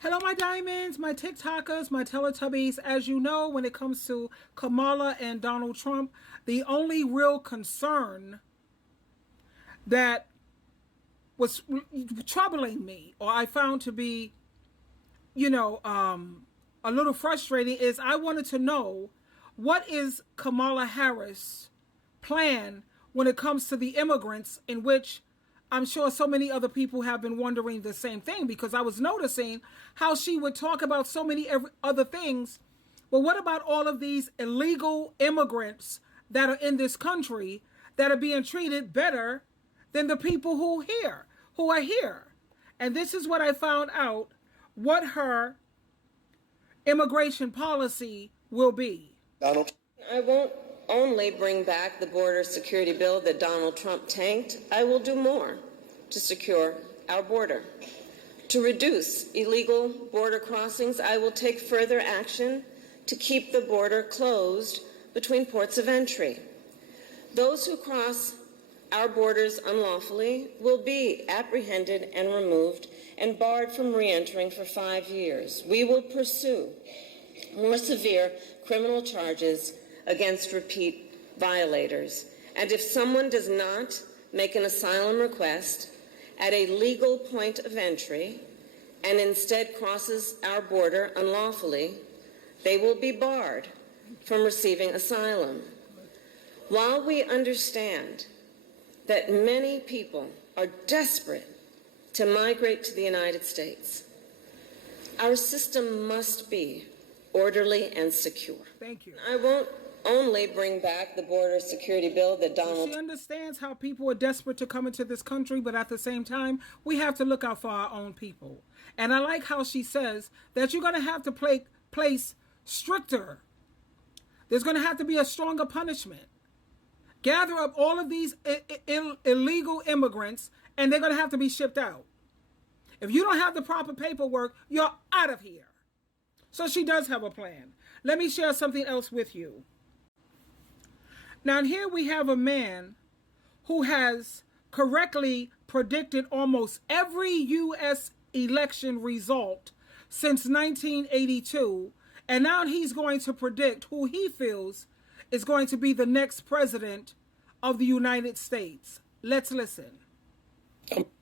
Hello, my diamonds, my TikTokers, my Teletubbies. As you know, when it comes to Kamala and Donald Trump, the only real concern that was troubling me, or I found to be, you know, a little frustrating, is I wanted to know what is Kamala Harris' plan when it comes to the immigrants, in which I'm sure so many other people have been wondering the same thing, because I was noticing how she would talk about so many other things. But what about all of these illegal immigrants that are in this country that are being treated better than the people who are here? And this is what I found out what her immigration policy will be. Donald. I won't only bring back the border security bill that Donald Trump tanked. I will do more to secure our border. To reduce illegal border crossings, I will take further action to keep the border closed between ports of entry. Those who cross our borders unlawfully will be apprehended and removed and barred from re-entering for 5 years. We will pursue more severe criminal charges against repeat violators. And if someone does not make an asylum request at a legal point of entry and instead crosses our border unlawfully, they will be barred from receiving asylum. While we understand that many people are desperate to migrate to the United States, our system must be orderly and secure. Thank you. I won't only bring back the border security bill that Donald... She understands how people are desperate to come into this country, but at the same time, we have to look out for our own people. And I like how she says that you're going to have to place stricter. There's going to have to be a stronger punishment. Gather up all of these illegal immigrants, and they're going to have to be shipped out. If you don't have the proper paperwork, you're out of here. So she does have a plan. Let me share something else with you. Now, here we have a man who has correctly predicted almost every U.S. election result since 1982, and now he's going to predict who he feels is going to be the next president of the United States. Let's listen.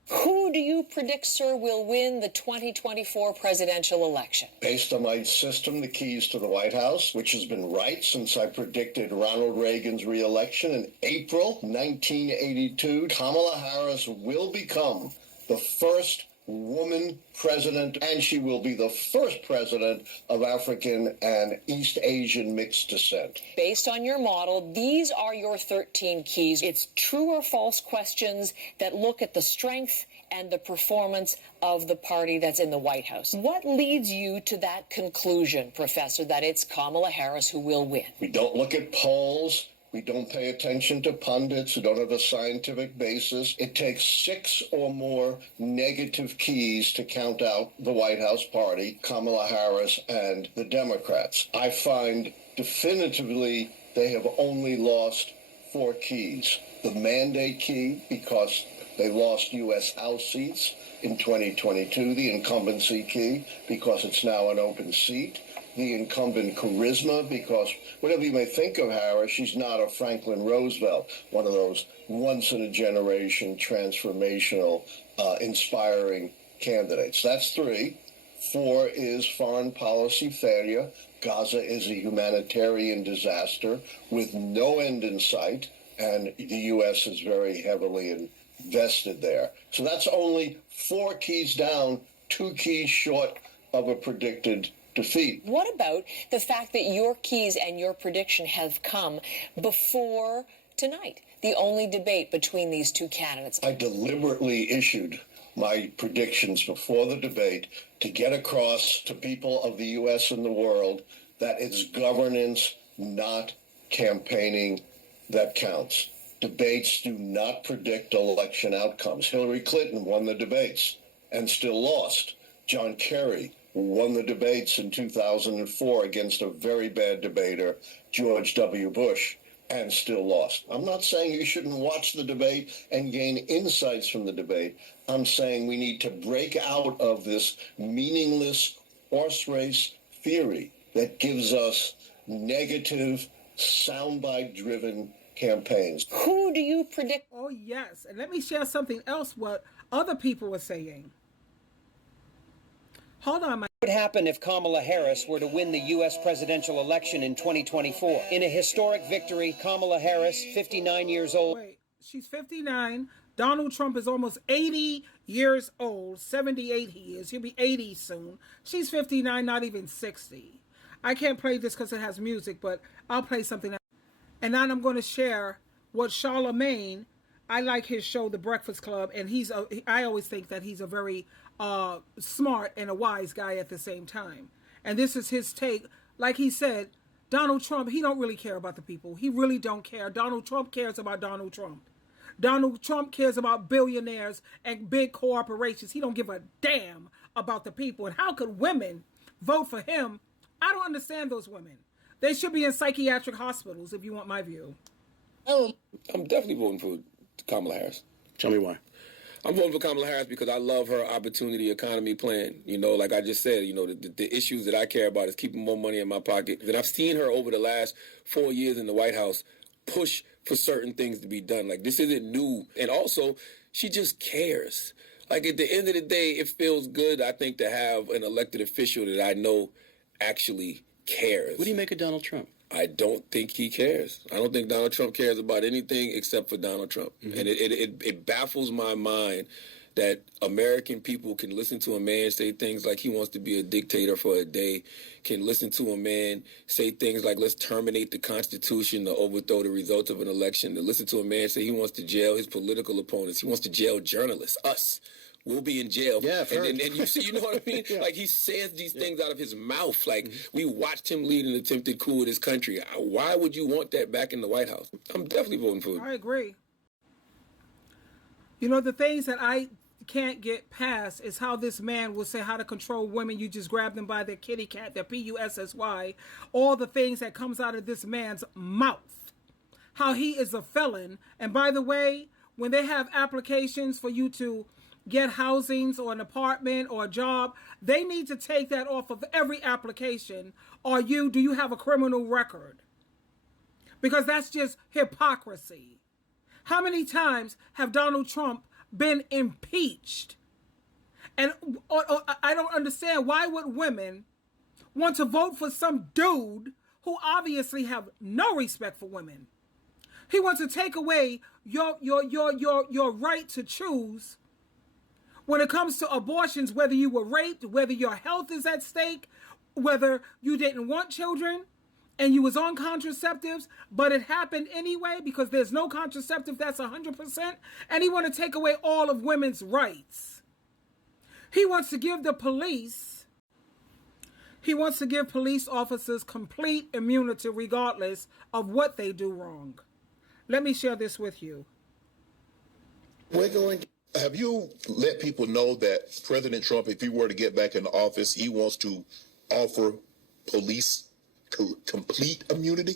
Who do you predict, sir, will win the 2024 presidential election? Based on my system, the keys to the White House, which has been right since I predicted Ronald Reagan's re-election in April 1982, Kamala Harris will become the first woman president, and she will be the first president of African and East Asian mixed descent. Based on your model, these are your 13 keys. It's true or false questions that look at the strength and the performance of the party that's in the White House. What leads you to that conclusion, Professor, that it's Kamala Harris who will win? We don't look at polls. We don't pay attention to pundits who don't have a scientific basis. It takes 6 or more negative keys to count out the White House party, Kamala Harris, and the Democrats. I find definitively they have only lost 4 keys. The mandate key, because they lost U.S. House seats in 2022. The incumbency key, because it's now an open seat. The incumbent charisma, because whatever you may think of Harris, she's not a Franklin Roosevelt, one of those once-in-a-generation, transformational, inspiring candidates. That's 3. 4 is foreign policy failure. Gaza is a humanitarian disaster with no end in sight, and the U.S. is very heavily invested there. So that's only 4 keys down, 2 keys short of a predicted defeat. What about the fact that your keys and your prediction have come before tonight, the only debate between these 2 candidates? I deliberately issued my predictions before the debate to get across to people of the U.S. and the world that it's governance, not campaigning, that counts. Debates do not predict election outcomes. Hillary Clinton won the debates and still lost. John Kerry won the debates in 2004 against a very bad debater, George W. Bush, and still lost. I'm not saying you shouldn't watch the debate and gain insights from the debate. I'm saying we need to break out of this meaningless horse race theory that gives us negative, soundbite-driven campaigns. Who do you predict? Oh, yes. And let me share something else what other people were saying. Hold on, What would happen if Kamala Harris were to win the U.S. presidential election in 2024? In a historic victory, Kamala Harris, 59 years old. Wait, she's 59. Donald Trump is almost 80 years old. 78 he is. He'll be 80 soon. She's 59, not even 60. I can't play this because it has music, but I'll play something else. And now I'm going to share what Charlemagne, I like his show, The Breakfast Club, and I always think that he's a very smart and a wise guy at the same time. And this is his take. Like he said, Donald Trump, he don't really care about the people. He really don't care. Donald Trump cares about Donald Trump. Donald Trump cares about billionaires and big corporations. He don't give a damn about the people. And how could women vote for him? I don't understand those women. They should be in psychiatric hospitals, if you want my view. I'm definitely voting for Kamala Harris. Tell me why. I'm voting for Kamala Harris because I love her opportunity economy plan. You know, like I just said, you know, the issues that I care about is keeping more money in my pocket. And I've seen her over the last 4 years in the White House push for certain things to be done. Like, this isn't new. And also, she just cares. Like, at the end of the day, it feels good, I think, to have an elected official that I know actually cares. What do you make of Donald Trump? I don't think he cares. I don't think Donald Trump cares about anything except for Donald Trump. Mm-hmm. And it baffles my mind that American people can listen to a man say things like he wants to be a dictator for a day, can listen to a man say things like let's terminate the Constitution to overthrow the results of an election, to listen to a man say he wants to jail his political opponents, he wants to jail journalists, us. We'll be in jail. Yeah, and you see, you know what I mean? Yeah. Like, he says these things out of his mouth. Like, we watched him lead an attempted coup of this country. Why would you want that back in the White House? I'm definitely voting for it. I agree. You know, the things that I can't get past is how this man will say how to control women. You just grab them by their kitty cat, their P-U-S-S-Y. All the things that comes out of this man's mouth. How he is a felon. And by the way, when they have applications for you to get housings or an apartment or a job, they need to take that off of every application. Do you have a criminal record? Because that's just hypocrisy. How many times have Donald Trump been impeached? And I don't understand, why would women want to vote for some dude who obviously have no respect for women? He wants to take away your right to choose. When it comes to abortions, whether you were raped, whether your health is at stake, whether you didn't want children and you was on contraceptives, but it happened anyway because there's no contraceptive that's 100%, and he want to take away all of women's rights. He wants to give police officers complete immunity regardless of what they do wrong. Let me share this with you. Have you let people know that President Trump, if he were to get back in office, he wants to offer police complete immunity?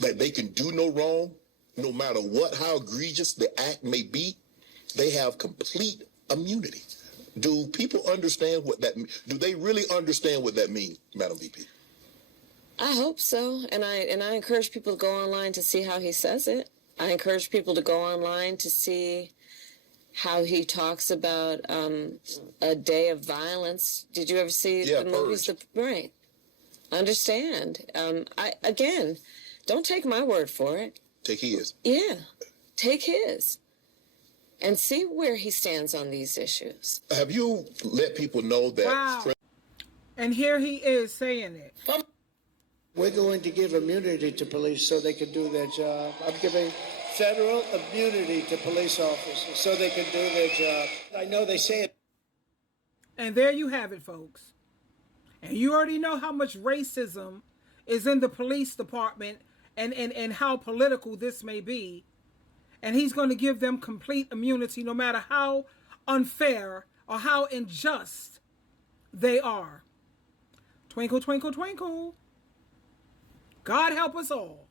That they can do no wrong, no matter how egregious the act may be? They have complete immunity. Do people understand what that means? Do they really understand what that means, Madam VP? I hope so. And I encourage people to go online to see how he says it. I encourage people to go online to see how he talks about a day of violence. Did you ever see the movies? Right. Understand. Again, don't take my word for it. Take his. Yeah. Take his. And see where he stands on these issues. Have you let people know that? Wow. And here he is saying it. We're going to give immunity to police so they can do their job. I'm giving federal immunity to police officers so they can do their job. I know they say it. And there you have it, folks. And you already know how much racism is in the police department and how political this may be. And he's going to give them complete immunity no matter how unfair or how unjust they are. Twinkle, twinkle, twinkle. God help us all.